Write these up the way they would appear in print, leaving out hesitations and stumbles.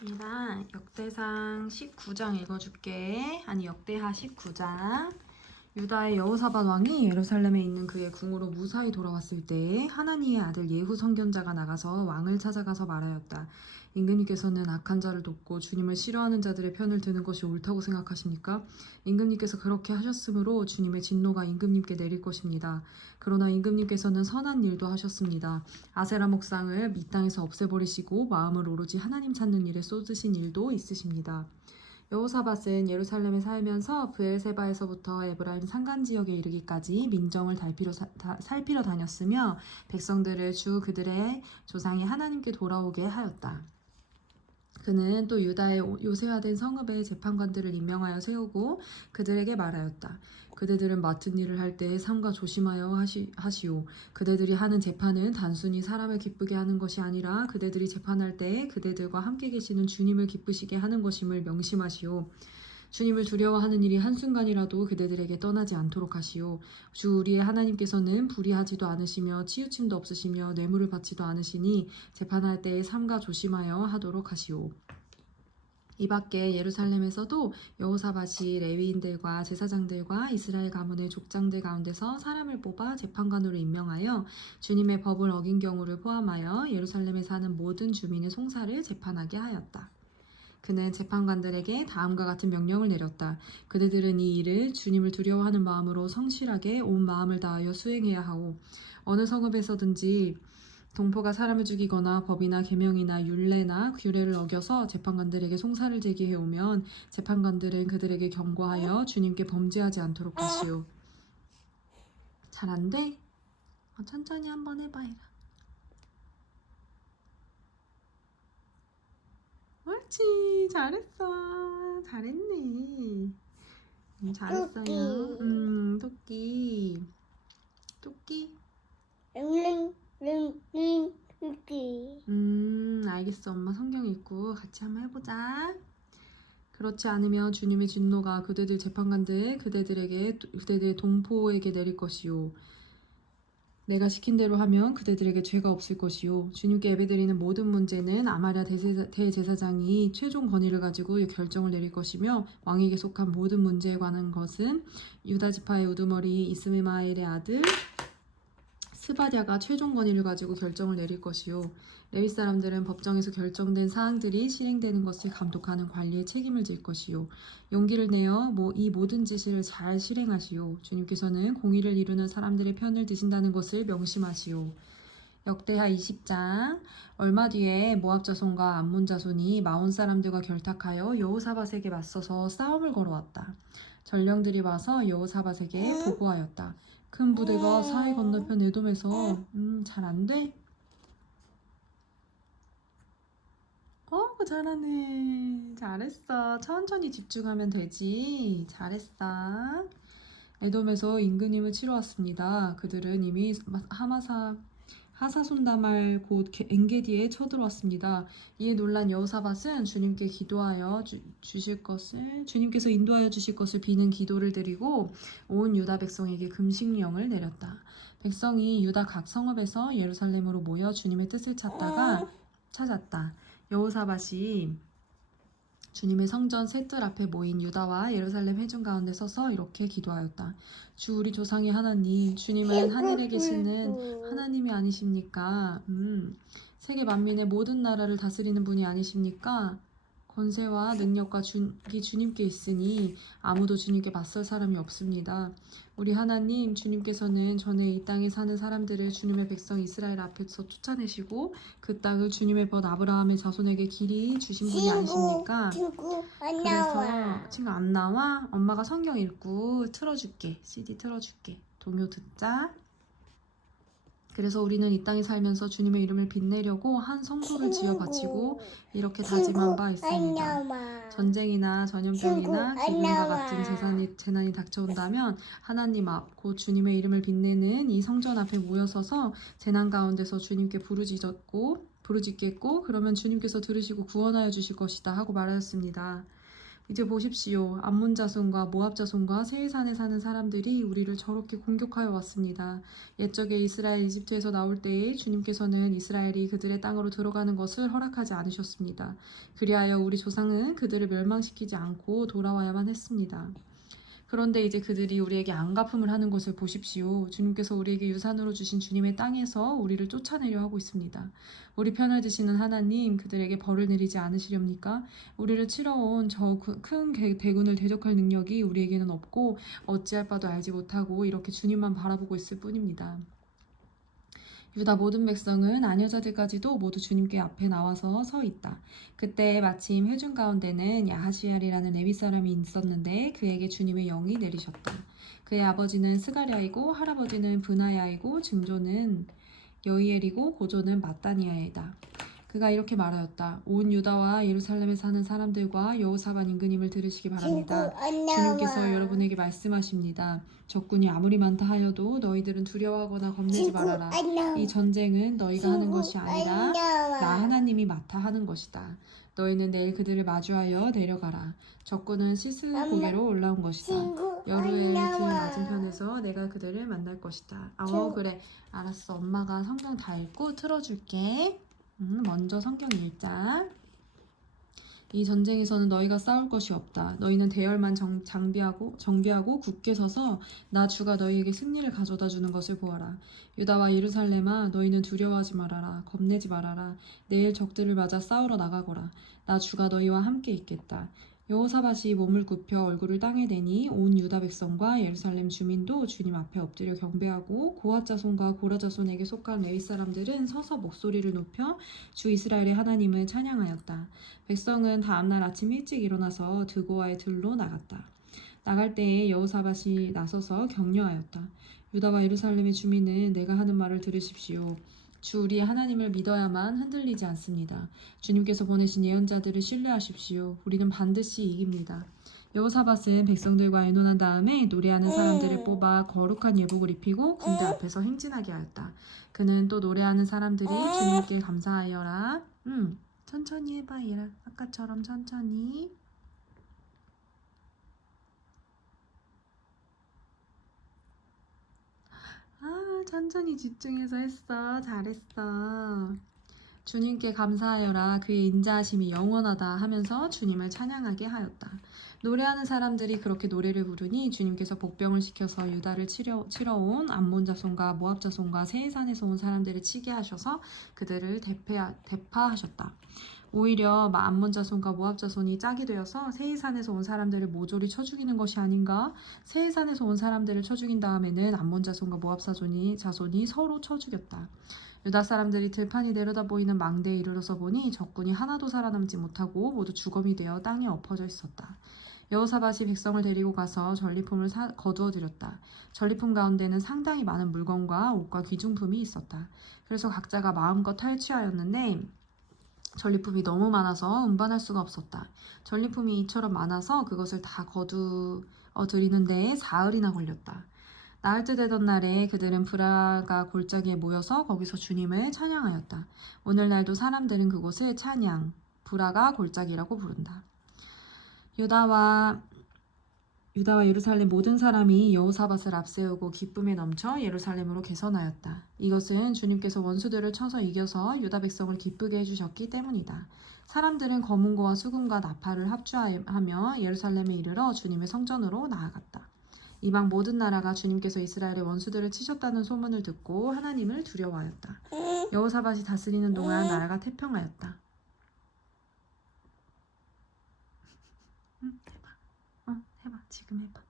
얘랑 역대상 19장 읽어줄게. 아니 역대하 19장. 유다의 여호사밧 왕이 예루살렘에 있는 그의 궁으로 무사히 돌아왔을 때 하나니의 아들 예후 선견자가 나가서 왕을 찾아가서 말하였다. 임금님께서는 악한 자를 돕고 주님을 싫어하는 자들의 편을 드는 것이 옳다고 생각하십니까? 임금님께서 그렇게 하셨으므로 주님의 진노가 임금님께 내릴 것입니다. 그러나 임금님께서는 선한 일도 하셨습니다. 아세라 목상을 이 땅에서 없애버리시고 마음을 오로지 하나님 찾는 일에 쏟으신 일도 있으십니다. 여호사밧은 예루살렘에 살면서 브엘세바에서부터 에브라임 산간 지역에 이르기까지 민정을 살피러 다녔으며 백성들을 주 그들의 조상이 하나님께 돌아오게 하였다. 그는 또 유다의 요새화된 성읍의 재판관들을 임명하여 세우고 그들에게 말하였다. 그대들은 맡은 일을 할 때에 삼가 조심하여 하시오. 그대들이 하는 재판은 단순히 사람을 기쁘게 하는 것이 아니라 그대들이 재판할 때에 그대들과 함께 계시는 주님을 기쁘시게 하는 것임을 명심하시오. 주님을 두려워하는 일이 한순간이라도 그대들에게 떠나지 않도록 하시오. 주 우리의 하나님께서는 불의하지도 않으시며 치우침도 없으시며 뇌물을 받지도 않으시니 재판할 때에 삼가 조심하여 하도록 하시오. 이 밖에 예루살렘에서도 여호사밧이 레위인들과 제사장들과 이스라엘 가문의 족장들 가운데서 사람을 뽑아 재판관으로 임명하여 주님의 법을 어긴 경우를 포함하여 예루살렘에 사는 모든 주민의 송사를 재판하게 하였다. 그는 재판관들에게 다음과 같은 명령을 내렸다. 그대들은 이 일을 주님을 두려워하는 마음으로 성실하게 온 마음을 다하여 수행해야 하오. 어느 성읍에서든지 동포가 사람을 죽이거나 법이나 계명이나 율례나 규례를 어겨서 재판관들에게 송사를 제기해오면 재판관들은 그들에게 경고하여 주님께 범죄하지 않도록 하시오. 잘 안 돼? 천천히 한번 해봐. 옳지, 잘했어. 잘했네. 잘했어요. 토끼. 토끼. 알겠어. 엄마 성경 읽고 같이 한번 해보자. 그렇지 않으면 주님의 진노가 그대들 재판관들, 그대들의 동포에게 내릴 것이요. 내가 시킨 대로 하면 그대들에게 죄가 없을 것이요. 주님께 예배드리는 모든 문제는 아마랴 대제사장이 최종 권위를 가지고 결정을 내릴 것이며 왕에게 속한 모든 문제에 관한 것은 유다 지파의 우두머리 이스마엘의 아들 스바랴가 최종 권위를 가지고 결정을 내릴 것이요. 레위 사람들은 법정에서 결정된 사항들이 실행되는 것을 감독하는 관리의 책임을 질 것이요. 용기를 내어 이 모든 지시를 잘 실행하시오. 주님께서는 공의를 이루는 사람들의 편을 드신다는 것을 명심하시오. 역대하 20장. 얼마 뒤에 모압 자손과 암몬 자손이 마온 사람들과 결탁하여 여호사밧에게 맞서서 싸움을 걸어왔다. 전령들이 와서 여호사밧에게 보고하였다. 큰 부대가 사해 건너편 에돔에서 잘 안 돼? 잘하네. 잘했어. 천천히 집중하면 되지. 잘했어. 에돔에서 임금님을 치러 왔습니다. 그들은 이미 하사손다말 곧 엔게디에 쳐들어왔습니다. 이에 놀란 여호사밧은 주님께 기도하여 주님께서 인도하여 주실 것을 비는 기도를 드리고 온 유다 백성에게 금식령을 내렸다. 백성이 유다 각 성읍에서 예루살렘으로 모여 주님의 뜻을 찾았다. 여호사밧이 주님의 성전 셋들 앞에 모인 유다와 예루살렘 회중 가운데 서서 이렇게 기도하였다. 주 우리 조상의 하나님, 주님은 하늘에 계시는 하나님이 아니십니까? 세계 만민의 모든 나라를 다스리는 분이 아니십니까? 권세와 능력과 주님께 있으니 아무도 주님께 맞설 사람이 없습니다. 우리 하나님, 주님께서는 전에 이 땅에 사는 사람들을 주님의 백성 이스라엘 앞에서 쫓아내시고 그 땅을 주님의 벗 아브라함의 자손에게 길이 주신 분이 아니십니까? 그래서 친구 안 나와? 엄마가 성경 읽고 틀어줄게. CD 틀어줄게. 동요 듣자. 그래서 우리는 이 땅에 살면서 주님의 이름을 빛내려고 한 성소를 지어 바치고 이렇게 다짐한 바 있습니다. 전쟁이나 전염병이나 기근과 같은 재난이 닥쳐온다면 하나님 앞, 곧 주님의 이름을 빛내는 이 성전 앞에 모여서서 재난 가운데서 주님께 부르짖겠고 그러면 주님께서 들으시고 구원하여 주실 것이다 하고 말하였습니다. 이제 보십시오. 암몬 자손과 모압 자손과 세일산에 사는 사람들이 우리를 저렇게 공격하여 왔습니다. 옛적에 이스라엘 이집트에서 나올 때에 주님께서는 이스라엘이 그들의 땅으로 들어가는 것을 허락하지 않으셨습니다. 그리하여 우리 조상은 그들을 멸망시키지 않고 돌아와야만 했습니다. 그런데 이제 그들이 우리에게 안갚음을 하는 것을 보십시오. 주님께서 우리에게 유산으로 주신 주님의 땅에서 우리를 쫓아내려 하고 있습니다. 우리 편을 드시는 하나님, 그들에게 벌을 내리지 않으시렵니까? 우리를 치러 온 저 큰 대군을 대적할 능력이 우리에게는 없고 어찌할 바도 알지 못하고 이렇게 주님만 바라보고 있을 뿐입니다. 유다 모든 백성은 아녀자들까지도 모두 주님께 앞에 나와서 서 있다. 그때 마침 회중 가운데는 야하시엘이라는 레위 사람이 있었는데 그에게 주님의 영이 내리셨다. 그의 아버지는 스가랴이고 할아버지는 브나야이고 증조는 여이엘이고 고조는 마따니아이다. 그가 이렇게 말하였다. 온 유다와 예루살렘에 사는 사람들과 여호사밧 임금님을 들으시기 바랍니다. 주님께서 여러분에게 말씀하십니다. 적군이 아무리 많다 하여도 너희들은 두려워하거나 겁내지 말아라. 이 전쟁은 너희가 하는 것이 아니라 나 하나님이 맡아 하는 것이다. 너희는 내일 그들을 마주하여 내려가라. 적군은 시스 고개로 올라온 것이다. 여루엘 길 맞은편에서 내가 그들을 만날 것이다. 그래. 알았어. 엄마가 성경 다 읽고 틀어줄게. 먼저 성경 읽자. 이 전쟁에서는 너희가 싸울 것이 없다. 너희는 대열만 정비하고 굳게 서서 나 주가 너희에게 승리를 가져다 주는 것을 보아라. 유다와 예루살렘아, 너희는 두려워하지 말아라. 겁내지 말아라. 내일 적들을 맞아 싸우러 나가거라. 나 주가 너희와 함께 있겠다. 여호사밧이 몸을 굽혀 얼굴을 땅에 대니 온 유다 백성과 예루살렘 주민도 주님 앞에 엎드려 경배하고 고핫 자손과 고라 자손에게 속한 레위 사람들은 서서 목소리를 높여 주 이스라엘의 하나님을 찬양하였다. 백성은 다음날 아침 일찍 일어나서 드고아의 들로 나갔다. 나갈 때에 여호사밧이 나서서 격려하였다. 유다와 예루살렘의 주민은 내가 하는 말을 들으십시오. 주 우리의 하나님을 믿어야만 흔들리지 않습니다. 주님께서 보내신 예언자들을 신뢰하십시오. 우리는 반드시 이깁니다. 여호사밧은 백성들과 의논한 다음에 노래하는 사람들을 뽑아 거룩한 예복을 입히고 군대 앞에서 행진하게 하였다. 그는 또 노래하는 사람들이 주님께 감사하여라. 천천히 해봐 얘라. 아까처럼 천천히. 천천히 집중해서 했어. 잘했어. 주님께 감사하여라. 그의 인자하심이 영원하다 하면서 주님을 찬양하게 하였다. 노래하는 사람들이 그렇게 노래를 부르니 주님께서 복병을 시켜서 유다를 치러 온 암몬 자손과 모압 자손과 세일산에서 온 사람들을 치게 하셔서 그들을 대파하셨다. 오히려 암몬 자손과 모압 자손이 짝이 되어서 세일산에서 온 사람들을 모조리 쳐 죽이는 것이 아닌가? 세일산에서 온 사람들을 쳐 죽인 다음에는 암몬 자손과 모압 자손이 서로 쳐 죽였다. 유다 사람들이 들판이 내려다 보이는 망대에 이르러서 보니 적군이 하나도 살아남지 못하고 모두 주검이 되어 땅에 엎어져 있었다. 여호사밧이 백성을 데리고 가서 전리품을 거두어 드렸다. 전리품 가운데는 상당히 많은 물건과 옷과 귀중품이 있었다. 그래서 각자가 마음껏 탈취하였는데 전리품이 너무 많아서 운반할 수가 없었다. 전리품이 이처럼 많아서 그것을 다 거두어 드리는 데에 사흘이나 걸렸다. 나흘 때 되던 날에 그들은 브라가 골짜기에 모여서 거기서 주님을 찬양하였다. 오늘날도 사람들은 그곳을 찬양, 브라가 골짜기라고 부른다. 유다와 예루살렘 모든 사람이 여호사밧을 앞세우고 기쁨에 넘쳐 예루살렘으로 개선하였다. 이것은 주님께서 원수들을 쳐서 이겨서 유다 백성을 기쁘게 해주셨기 때문이다. 사람들은 검은고와 수금과 나팔을 합주하며 예루살렘에 이르러 주님의 성전으로 나아갔다. 이방 모든 나라가 주님께서 이스라엘의 원수들을 치셨다는 소문을 듣고 하나님을 두려워하였다. 여호사밧이 다스리는 동안 나라가 태평하였다. 해봐. 지금 해봐.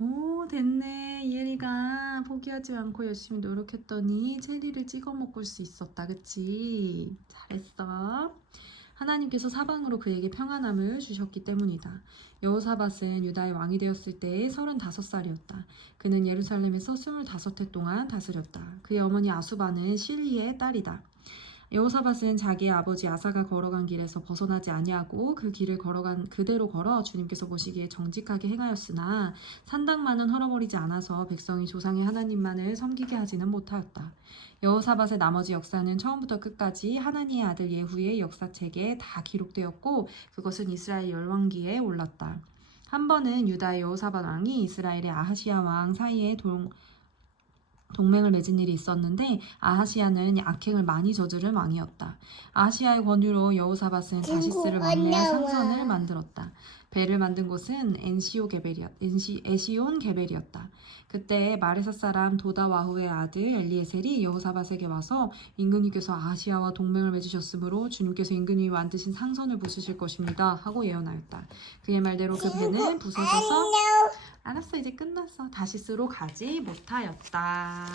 오, 됐네. 예리가 포기하지 않고 열심히 노력했더니 체리를 찍어 먹을 수 있었다. 그치? 잘했어. 하나님께서 사방으로 그에게 평안함을 주셨기 때문이다. 여호사밧은 유다의 왕이 되었을 때 35살이었다. 그는 예루살렘에서 25해 동안 다스렸다. 그의 어머니 아수바는 실리의 딸이다. 여호사밧은 자기의 아버지 아사가 걸어간 길에서 벗어나지 아니하고 그 길을 그대로 걸어 주님께서 보시기에 정직하게 행하였으나 산당만은 헐어버리지 않아서 백성이 조상의 하나님만을 섬기게 하지는 못하였다. 여호사밧의 나머지 역사는 처음부터 끝까지 하나니의 아들 예후의 역사책에 다 기록되었고 그것은 이스라엘 열왕기에 올랐다. 한 번은 유다의 여호사밧 왕이 이스라엘의 아하시야 왕 사이에 동맹을 맺은 일이 있었는데 아하시야는 악행을 많이 저지른 왕이었다. 아하시야의 권유로 여호사밧은 다시스를 왕래할 상선을 만들었다. 배를 만든 곳은 에시온 게벨이었다. 그때 마레사 사람 도다와후의 아들 엘리에셀이 여호사밧에게 와서 임금님께서 아하시야와 동맹을 맺으셨으므로 주님께서 임금님이 만드신 상선을 부수실 것입니다 하고 예언하였다. 그의 말대로 그 배는 부서져서 알았어, 이제 끝났어. 다시스로 가지 못하였다.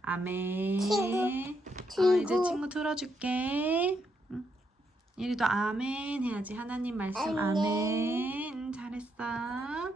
아멘. 이제 친구 틀어줄게. 응. 이리도 아멘 해야지. 하나님 말씀 아멘. 잘했어.